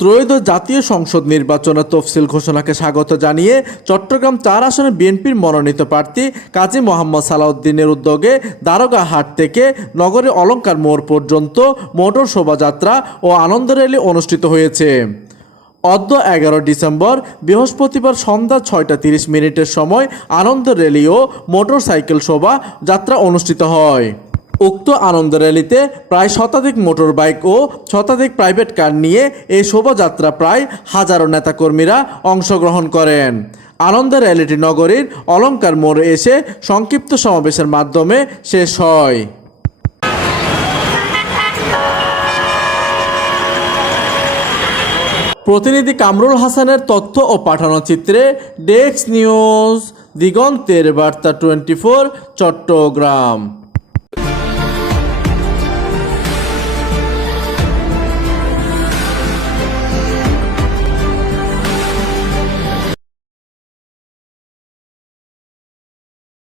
ত্রয়োদশ জাতীয় সংসদ নির্বাচনের তফসিল ঘোষণাকে স্বাগত জানিয়ে চট্টগ্রাম ৪ আসনে বিএনপির মনোনীত প্রার্থী কাজী মোহাম্মদ সালাউদ্দিনের উদ্যোগে দারোগাহাট থেকে নগরীর অলঙ্কার মোড় পর্যন্ত মোটর শোভাযাত্রা ও আনন্দ র্যালি অনুষ্ঠিত হয়েছে। অদ্য ১১ ডিসেম্বর বৃহস্পতিবার সন্ধ্যা ৬টা ৩০ সময় আনন্দ র্যালি ও মোটরসাইকেল শোভা যাত্রা অনুষ্ঠিত হয়। উক্ত আনন্দ র্যালিতে প্রায় শতাধিক মোটর বাইক ও শতাধিক প্রাইভেট কার নিয়ে এই শোভাযাত্রা প্রায় হাজারো নেতাকর্মীরা অংশগ্রহণ করেন। আনন্দ র্যালিটি নগরীর অলঙ্কার মোড়ে এসে সংক্ষিপ্ত সমাবেশের মাধ্যমে শেষ হয়। প্রতিনিধি কামরুল হাসানের তথ্য ও পাঠানো চিত্রে ডেস্ক নিউজ, দিগন্তের বার্তা 24, চট্টগ্রাম।